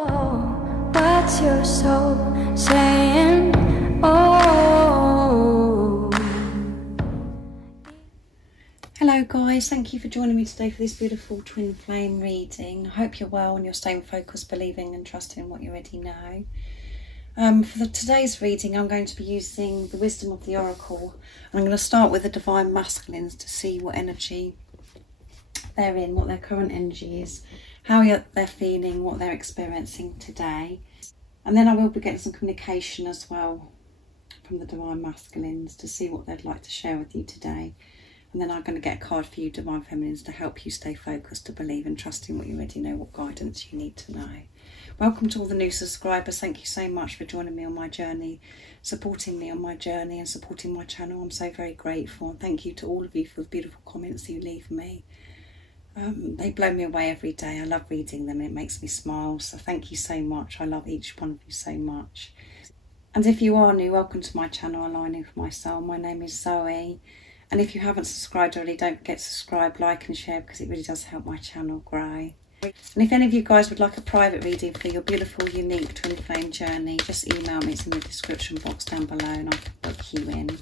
What's your soul saying? Oh. Hello guys, thank you for joining me today for this beautiful twin flame reading. I hope you're well and you're staying focused, believing and trusting what you already know. For today's reading, I'm going to be using the Wisdom of the Oracle. I'm going to start with the Divine Masculines to see what energy they're in, what their current energy is, how they're feeling, what they're experiencing today. And then I will be getting some communication as well from the Divine Masculines to see what they'd like to share with you today. And then I'm going to get a card for you, Divine Feminines, to help you stay focused, to believe and trusting what you already know, what guidance you need to know. Welcome to all the new subscribers. Thank you so much for joining me on my journey, supporting me on my journey and supporting my channel. I'm so very grateful. And thank you to all of you for the beautiful comments you leave me. They blow me away every day. I love reading them. It makes me smile. So thank you so much. I love each one of you so much. And if you are new, welcome to my channel, Aligning with My Soul. My name is Zoe. And if you haven't subscribed already, don't forget to subscribe, like and share, because it really does help my channel grow. And if any of you guys would like a private reading for your beautiful, unique twin flame journey, just email me. It's in the description box down below and I can book you in.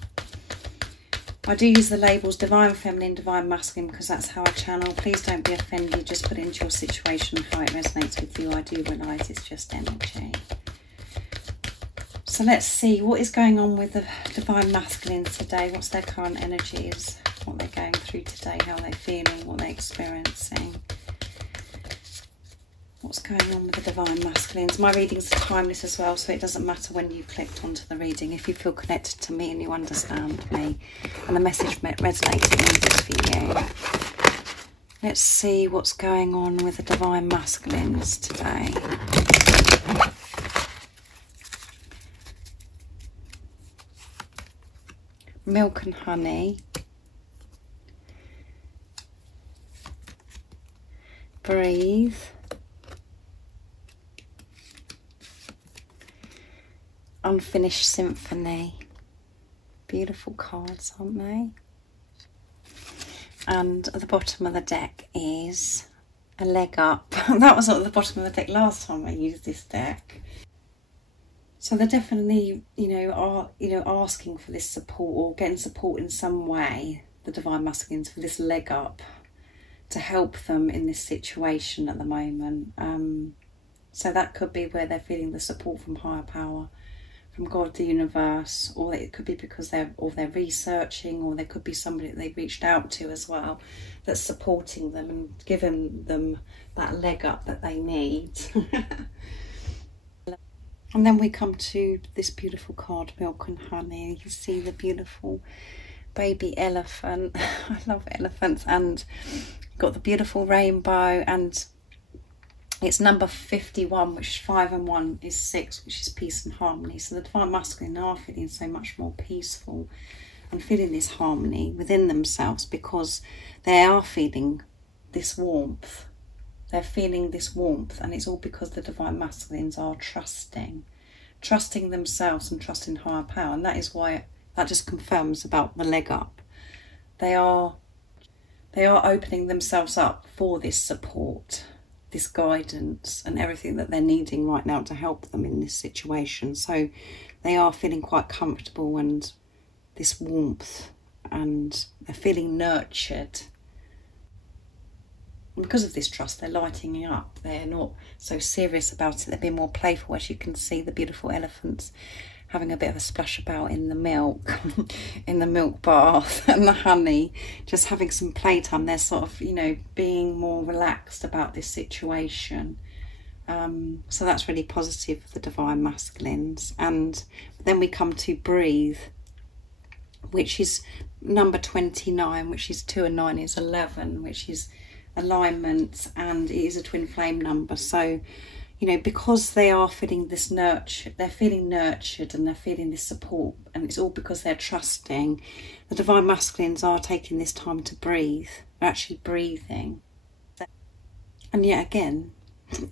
I do use the labels Divine Feminine, Divine Masculine because that's how I channel. Please don't be offended. Just put it into your situation how it resonates with you. I do realise it's just energy. So let's see what is going on with the Divine Masculines today. What's their current energies, what they're going through today, how they're feeling, what they're experiencing. What's going on with the Divine Masculines? My readings are timeless as well, so it doesn't matter when you clicked onto the reading. If you feel connected to me and you understand me and the message resonates, it means it's for you. Let's see what's going on with the Divine Masculines today. Milk and honey. Breathe. Unfinished Symphony. Beautiful cards, aren't they? And at the bottom of the deck is a leg up. That was at the bottom of the deck last time I used this deck. So they're definitely, are asking for this support or getting support in some way, the Divine Masculines, for this leg up to help them in this situation at the moment. So that could be where they're feeling the support from higher power, from God, the universe, or it could be because they're researching, or there could be somebody that they've reached out to as well that's supporting them and giving them that leg up that they need. And then we come to this beautiful card, Milk and Honey. You can see the beautiful baby elephant. I love elephants. And got the beautiful rainbow, and it's number 51, which is 5 and 1 is 6, which is peace and harmony. So the Divine Masculine are feeling so much more peaceful and feeling this harmony within themselves because they are feeling this warmth. They're feeling this warmth, and it's all because the Divine Masculines are trusting themselves and trusting higher power. And that is why that just confirms about the leg up. They are opening themselves up for this support, this guidance and everything that they're needing right now to help them in this situation. So they are feeling quite comfortable and this warmth, and they're feeling nurtured. And because of this trust, they're lighting up. They're not so serious about it. They're being more playful, as you can see the beautiful elephants having a bit of a splash about in the milk, in the milk bath, and the honey, just having some playtime. They're sort of, being more relaxed about this situation. So that's really positive for the Divine Masculines. And then we come to Breathe, which is number 29, which is 2 and 9 is 11, which is alignment, and it is a twin flame number. So because they are feeling this nurture, they're feeling nurtured and they're feeling this support, and it's all because they're trusting. The Divine Masculines are taking this time to breathe. They're actually breathing. And yet again,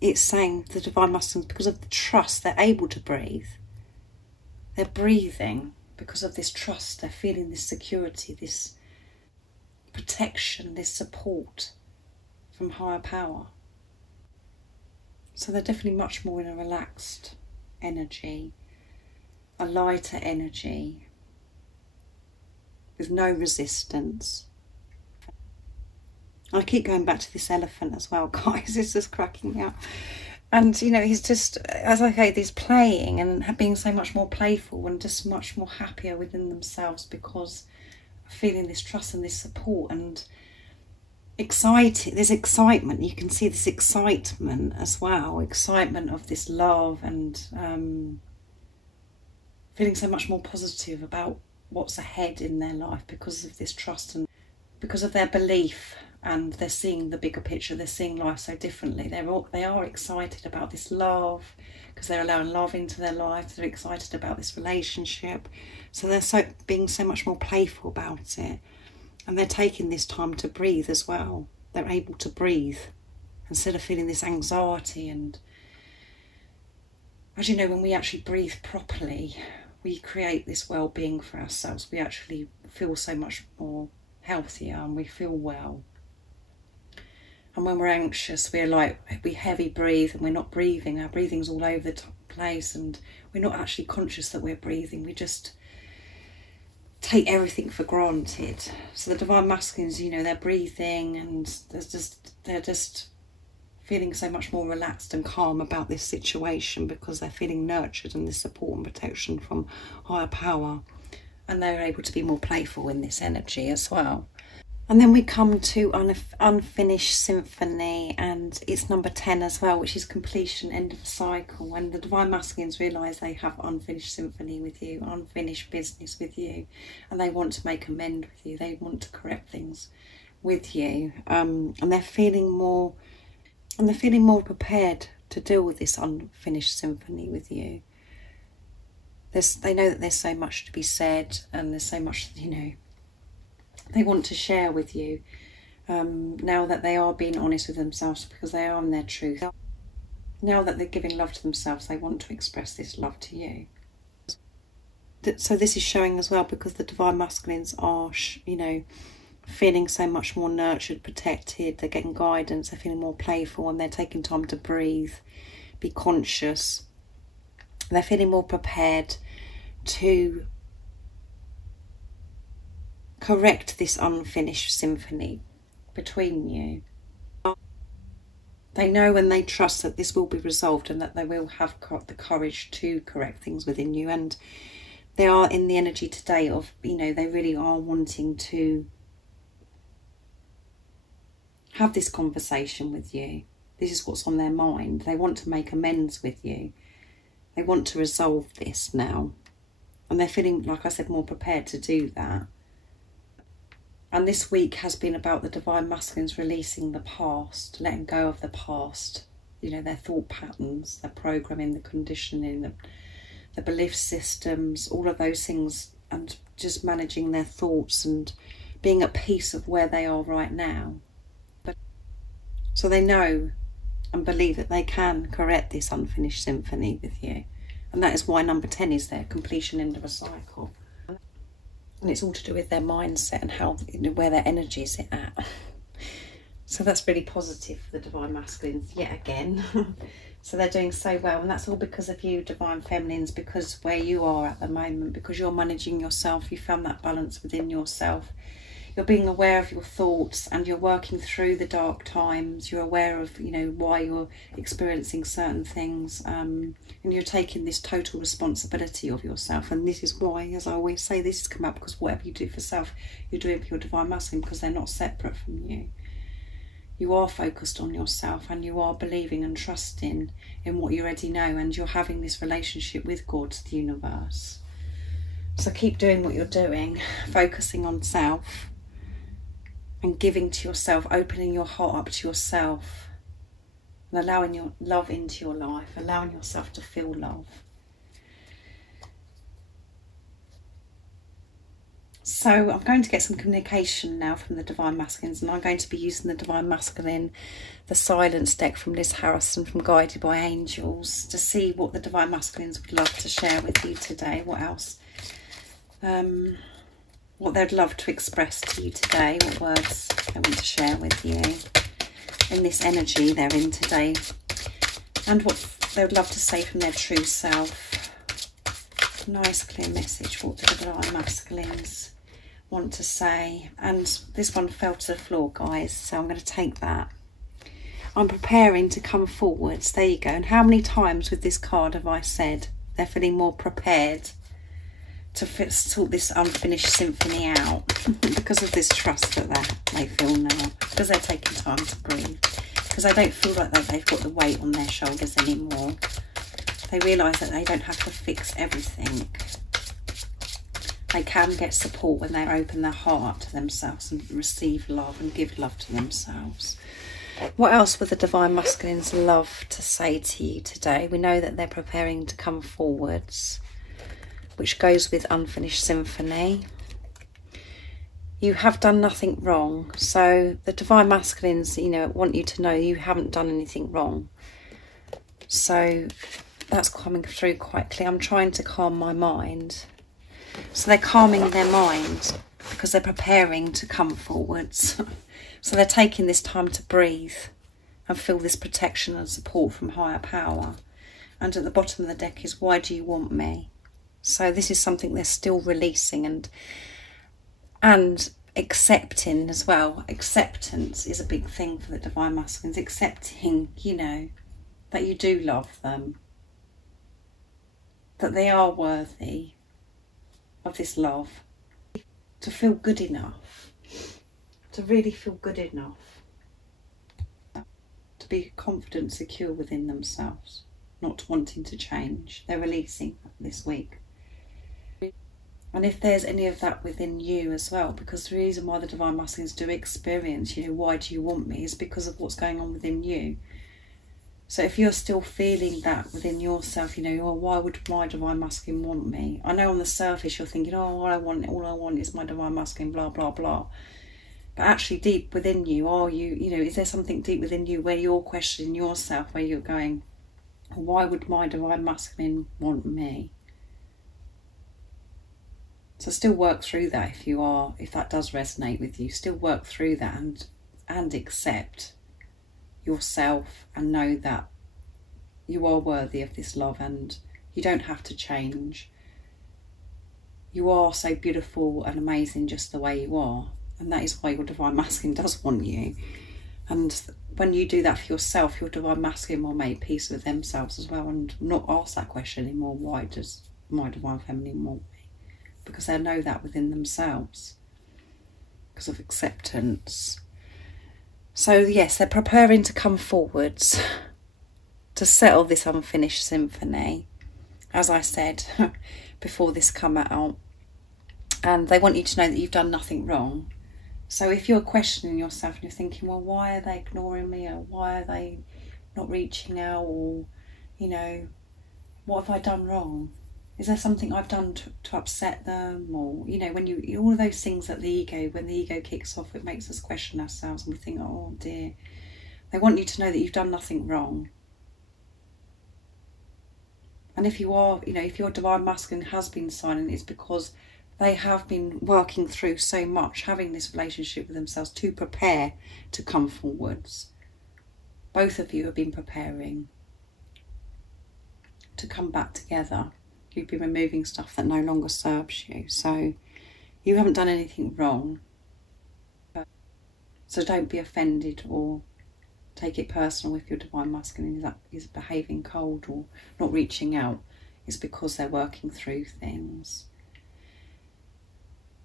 it's saying the Divine Masculines, because of the trust, they're able to breathe. They're breathing because of this trust. They're feeling this security, this protection, this support from higher power. So they're definitely much more in a relaxed energy, a lighter energy, with no resistance. I keep going back to this elephant as well, guys. It's just cracking me up. And, you know, he's just, as I say, he's playing and being so much more playful and just much more happier within themselves because of feeling this trust and this support and excited. There's excitement. You can see this excitement as well. Excitement of this love and feeling so much more positive about what's ahead in their life because of this trust and because of their belief. And they're seeing the bigger picture. They're seeing life so differently. They are excited about this love because they're allowing love into their life. They're excited about this relationship. So they're being so much more playful about it. And they're taking this time to breathe as well. They're able to breathe instead of feeling this anxiety. And as you know, when we actually breathe properly, we create this well-being for ourselves. We actually feel so much more healthier and we feel well. And when we're anxious, we heavy breathe and we're not breathing. Our breathing's all over the place and we're not actually conscious that we're breathing. We just take everything for granted. So the Divine Masculines, you know, they're breathing and they're just feeling so much more relaxed and calm about this situation because they're feeling nurtured and this support and protection from higher power. And they're able to be more playful in this energy as well. And then we come to Unfinished Symphony, and it's number 10 as well, which is completion, end of a cycle. And the Divine Masculines realise they have unfinished symphony with you, unfinished business with you, and they want to make amends with you. They want to correct things with you, and they're feeling more prepared to deal with this unfinished symphony with you. They know that there's so much to be said, and there's so much, you know, they want to share with you now that they are being honest with themselves because they are in their truth. Now that they're giving love to themselves, they want to express this love to you. So this is showing as well because the Divine Masculines are, you know, feeling so much more nurtured, protected. They're getting guidance. They're feeling more playful and they're taking time to breathe, be conscious. They're feeling more prepared to correct this unfinished symphony between you. They know and they trust that this will be resolved and that they will have the courage to correct things within you. And they are in the energy today of, you know, they really are wanting to have this conversation with you. This is what's on their mind. They want to make amends with you. They want to resolve this now. And they're feeling, like I said, more prepared to do that. And this week has been about the Divine Masculines releasing the past, letting go of the past, you know, their thought patterns, their programming, the conditioning, the belief systems, all of those things, and just managing their thoughts and being at peace of where they are right now. So they know and believe that they can correct this unfinished symphony with you. And that is why number 10 is there, completion, end of a cycle. And it's all to do with their mindset and how, you know, where their energy is at. So that's really positive for the Divine Masculines yet again. So they're doing so well, and that's all because of you, Divine Feminines, because where you are at the moment, because you're managing yourself, you found that balance within yourself. You're being aware of your thoughts and you're working through the dark times. You're aware of, you know, why you're experiencing certain things, and you're taking this total responsibility of yourself. And this is why, as I always say, this has come up because whatever you do for self, you're doing for your Divine Masculine, because they're not separate from you. You are focused on yourself and you are believing and trusting in what you already know, and you're having this relationship with God, the universe. So keep doing what you're doing, focusing on self and giving to yourself, opening your heart up to yourself and allowing your love into your life, allowing yourself to feel love. So I'm going to get some communication now from the Divine Masculines, and I'm going to be using the Divine Masculine, the Silence deck from Liz Harrison from Guided by Angels, to see what the Divine Masculines would love to share with you today. What else? What they'd love to express to you today, what words they want to share with you in this energy they're in today. and what they would love to say from their true self. Nice clear message what the Divine Masculines want to say. And this one fell to the floor, guys, so I'm going to take that. I'm preparing to come forwards. There you go. And how many times with this card have I said they're feeling more prepared to sort this unfinished symphony out because of this trust that they feel now, because they're taking time to breathe, because they don't feel like that they've got the weight on their shoulders anymore. They realise that they don't have to fix everything. They can get support when they open their heart to themselves and receive love and give love to themselves. What else would the Divine Masculines love to say to you today? We know that they're preparing to come forwards, which goes with unfinished symphony. You have done nothing wrong. So the Divine Masculines, you know, want you to know you haven't done anything wrong. So that's coming through quite clear. I'm trying to calm my mind. So they're calming their mind because they're preparing to come forwards. So they're taking this time to breathe and feel this protection and support from higher power. And at the bottom of the deck is, why do you want me? So this is something they're still releasing and accepting as well. Acceptance is a big thing for the Divine Masculines. Accepting, you know, that you do love them, that they are worthy of this love, to feel good enough, to really feel good enough, to be confident, secure within themselves, not wanting to change. They're releasing this week. And if there's any of that within you as well, because the reason why the Divine Masculines do experience, you know, why do you want me, is because of what's going on within you. So if you're still feeling that within yourself, you know, well, why would my Divine Masculine want me? I know on the surface you're thinking, oh, all I want is my Divine Masculine, blah, blah, blah. But actually deep within you, are you know, is there something deep within you where you're questioning yourself, where you're going, why would my Divine Masculine want me? So still work through that if that does resonate with you. Still work through that and accept yourself and know that you are worthy of this love and you don't have to change. You are so beautiful and amazing just the way you are, and that is why your Divine Masculine does want you. And when you do that for yourself, your Divine Masculine will make peace with themselves as well and not ask that question anymore, why does my Divine Feminine want me? Because they know that within themselves because of acceptance. So yes, they're preparing to come forwards to settle this unfinished symphony, as I said before this come out. And they want you to know that you've done nothing wrong. So if you're questioning yourself and you're thinking, well, why are they ignoring me, or why are they not reaching out, or, you know, what have I done wrong? Is there something I've done to upset them? Or, you know, when you all of those things that when the ego kicks off, it makes us question ourselves and we think, oh dear. They want you to know that you've done nothing wrong. And if you are, you know, if your Divine Masculine has been silent, it's because they have been working through so much, having this relationship with themselves to prepare to come forwards. Both of you have been preparing to come back together. You've been removing stuff that no longer serves you. So you haven't done anything wrong. So don't be offended or take it personal if your Divine Masculine is behaving cold or not reaching out. It's because they're working through things.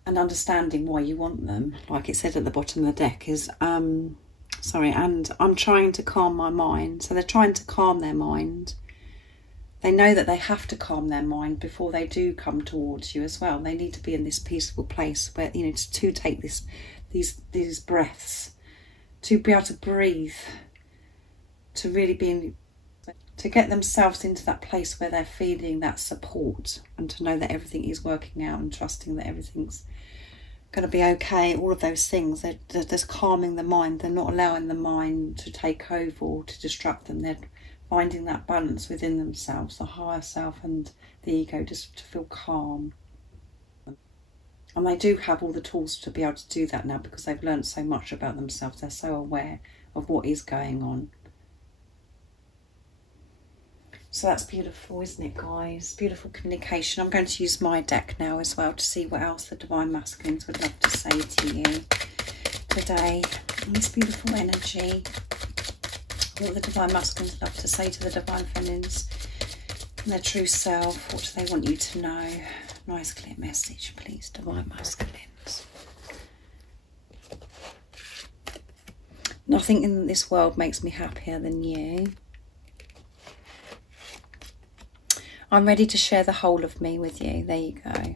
And understanding why you want them, like it said at the bottom of the deck, is, and I'm trying to calm my mind. So they're trying to calm their mind. They know that they have to calm their mind before they do come towards you as well. They need to be in this peaceful place where, you know, to take these breaths, to be able to breathe, to really to get themselves into that place where they're feeling that support and to know that everything is working out and trusting that everything's going to be okay. All of those things, they're just calming the mind. They're not allowing the mind to take over or to distract them. They're finding that balance within themselves, the higher self and the ego, just to feel calm. And they do have all the tools to be able to do that now because they've learned so much about themselves. They're so aware of what is going on. So that's beautiful, isn't it, guys? Beautiful communication. I'm going to use my deck now as well to see what else the Divine Masculines would love to say to you today. And this beautiful energy. What the Divine Masculines love to say to the Divine Feminines and their true self. What do they want you to know? Nice clear message, please, Divine Masculines. Nothing in this world makes me happier than you. I'm ready to share the whole of me with you. There you go.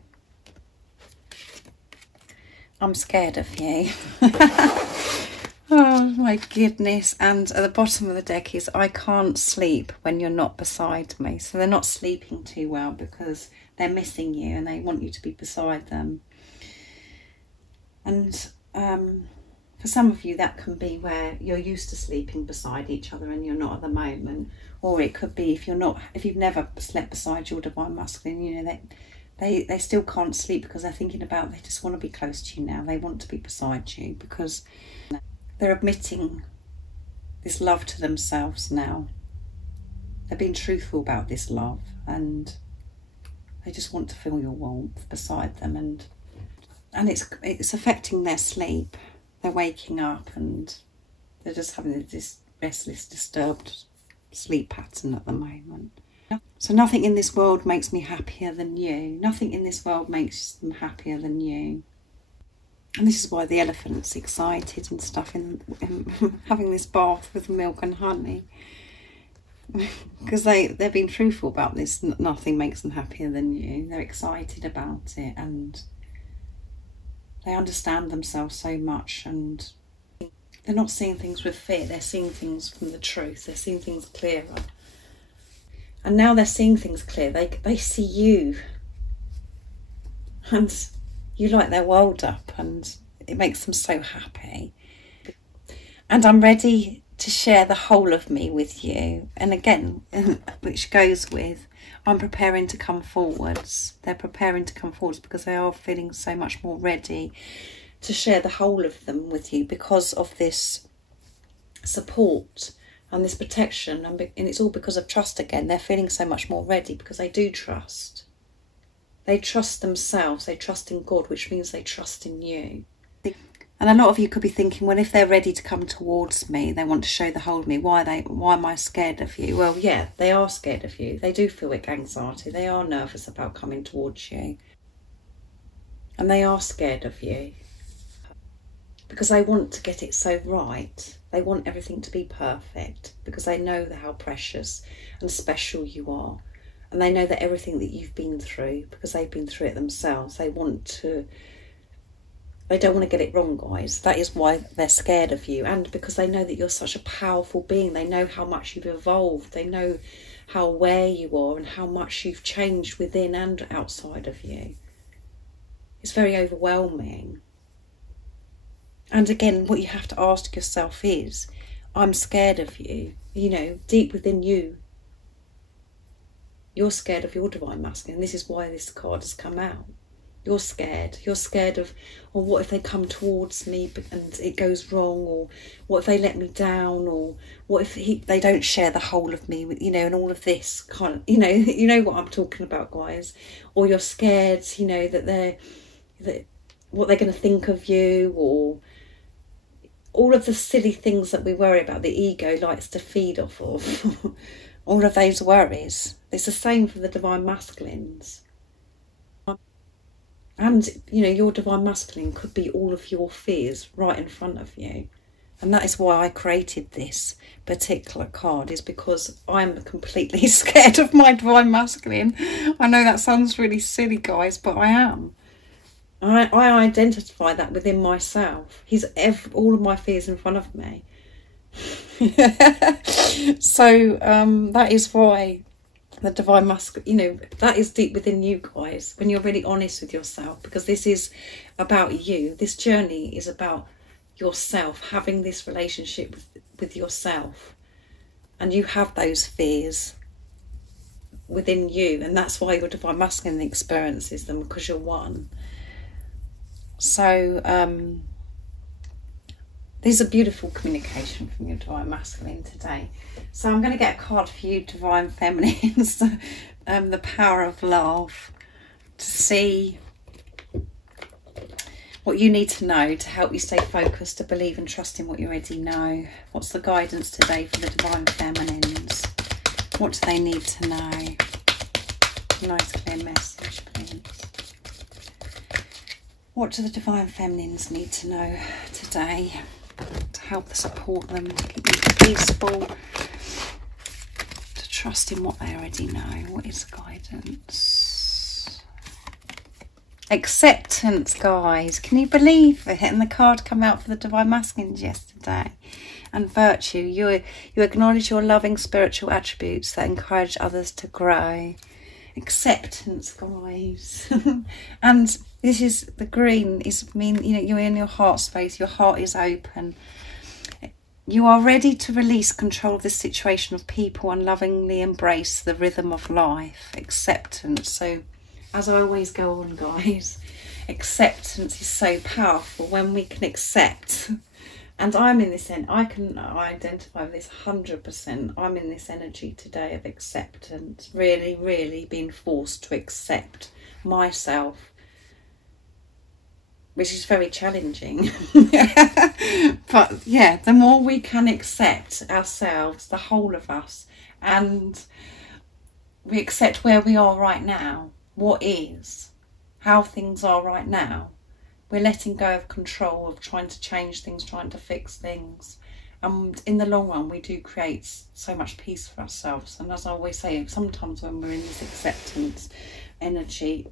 I'm scared of you. Oh my goodness. And at the bottom of the deck is I can't sleep when you're not beside me. So they're not sleeping too well because they're missing you and they want you to be beside them. And for some of you that can be where you're used to sleeping beside each other and you're not at the moment. Or it could be if you've never slept beside your Divine Masculine, you know, they still can't sleep because they're thinking about, they just want to be close to you now. They want to be beside you because they're admitting this love to themselves now. They're being truthful about this love and they just want to feel your warmth beside them, and it's affecting their sleep. They're waking up and they're just having this restless, disturbed sleep pattern at the moment. So nothing in this world makes me happier than you. Nothing in this world makes them happier than you. And this is why the elephant's excited and stuff in having this bath with milk and honey. Because they're being truthful about this. Nothing makes them happier than you. They're excited about it and they understand themselves so much, and they're not seeing things with fear. They're seeing things from the truth. They're seeing things clearer. And now they're seeing things clear. They see you. And you light their world up and it makes them so happy. And I'm ready to share the whole of me with you. And again, which goes with, I'm preparing to come forwards. They're preparing to come forwards because they are feeling so much more ready to share the whole of them with you because of this support and this protection. And it's all because of trust again. They're feeling so much more ready because they do trust. They trust themselves. They trust in God, which means they trust in you. And a lot of you could be thinking, well, if they're ready to come towards me, they want to show the whole of me, why am I scared of you? Well, yeah, they are scared of you. They do feel anxiety. They are nervous about coming towards you. And they are scared of you. Because they want to get it so right. They want everything to be perfect. Because they know how precious and special you are. And they know that everything that you've been through, because they've been through it themselves, they don't want to get it wrong, guys. That is why they're scared of you. And because they know that you're such a powerful being. They know how much you've evolved. They know how aware you are and how much you've changed within and outside of you. It's very overwhelming. And again, what you have to ask yourself is, I'm scared of you. You know, deep within you, you're scared of your Divine Masculine. This is why this card has come out. You're scared. You're scared of, or what if they come towards me and it goes wrong, or what if they let me down, or what if they don't share the whole of me, you know, and all of this kind of, you know what I'm talking about, guys. Or you're scared, you know, that what they're going to think of you, or all of the silly things that we worry about. The ego likes to feed off of. All of those worries. It's the same for the Divine Masculines. And, you know, your Divine Masculine could be all of your fears right in front of you. And that is why I created this particular card, is because I'm completely scared of my Divine Masculine. I know that sounds really silly, guys, but I am. I identify that within myself. He's all of my fears in front of me. So that is why the Divine Masculine, you know, that is deep within you, guys, when you're really honest with yourself, because this is about you. This journey is about yourself, having this relationship with yourself, and you have those fears within you, and that's why your Divine Masculine experiences them, because you're one. So These are beautiful communication from your Divine Masculine today. So I'm going to get a card for you, Divine Feminines, the power of love, to see what you need to know to help you stay focused, to believe and trust in what you already know. What's the guidance today for the Divine Feminines? What do they need to know? Nice clear message, please. What do the Divine Feminines need to know today to help support them, to keep them peaceful, to trust in what they already know? What is guidance? Acceptance, guys. Can you believe it? And the card come out for the Divine Masculines yesterday. And virtue. You acknowledge your loving spiritual attributes that encourage others to grow. Acceptance, guys. And this is the green, is mean, you know, you're in your heart space, your heart is open. You are ready to release control of this situation of people and lovingly embrace the rhythm of life. Acceptance. So as I always go on, guys, acceptance is so powerful when we can accept. And I'm in this, I can identify with this 100%. I'm in this energy today of acceptance, really, really being forced to accept myself, which is very challenging. But yeah, the more we can accept ourselves, the whole of us, and we accept where we are right now, what is, how things are right now, we're letting go of control of trying to change things, trying to fix things. And in the long run, we do create so much peace for ourselves. And as I always say, sometimes when we're in this acceptance energy,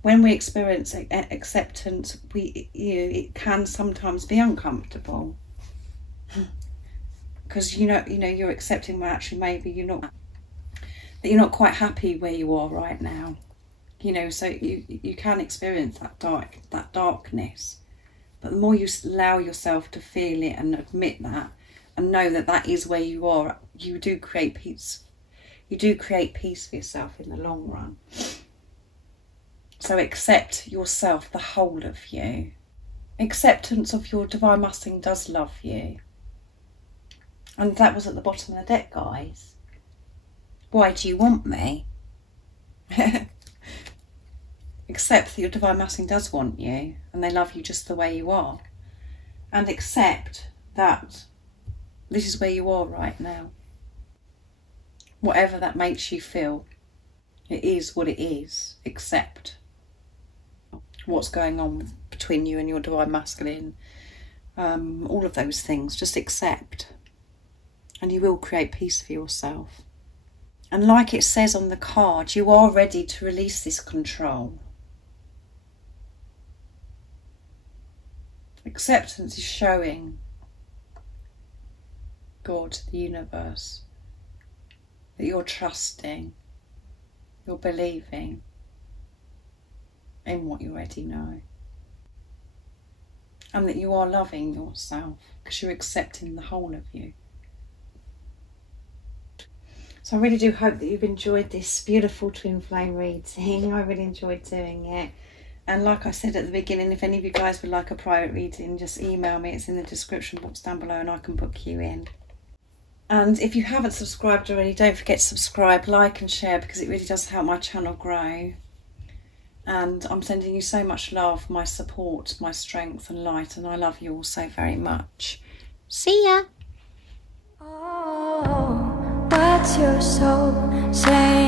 when we experience acceptance, it can sometimes be uncomfortable. Because you're accepting when actually maybe you're not quite happy where you are right now. So you can experience that darkness, but the more you allow yourself to feel it and admit that and know that that is where you are, you do create peace. You do create peace for yourself in the long run. So accept yourself, the whole of you. Acceptance of your Divine Masculine does love you. And that was at the bottom of the deck, guys. Why do you want me? Accept that your Divine Masculine does want you and they love you just the way you are. And accept that this is where you are right now. Whatever that makes you feel, it is what it is. Accept what's going on between you and your Divine Masculine. All of those things, just accept. And you will create peace for yourself. And like it says on the card, you are ready to release this control. Acceptance is showing God, the universe, that you're trusting, you're believing in what you already know. And that you are loving yourself because you're accepting the whole of you. So I really do hope that you've enjoyed this beautiful twin flame reading. I really enjoyed doing it. And like I said at the beginning, if any of you guys would like a private reading, just email me. It's in the description box down below and I can book you in. And if you haven't subscribed already, don't forget to subscribe, like and share, because it really does help my channel grow. And I'm sending you so much love, my support, my strength and light. And I love you all so very much. See ya. Oh, what's your soul saying?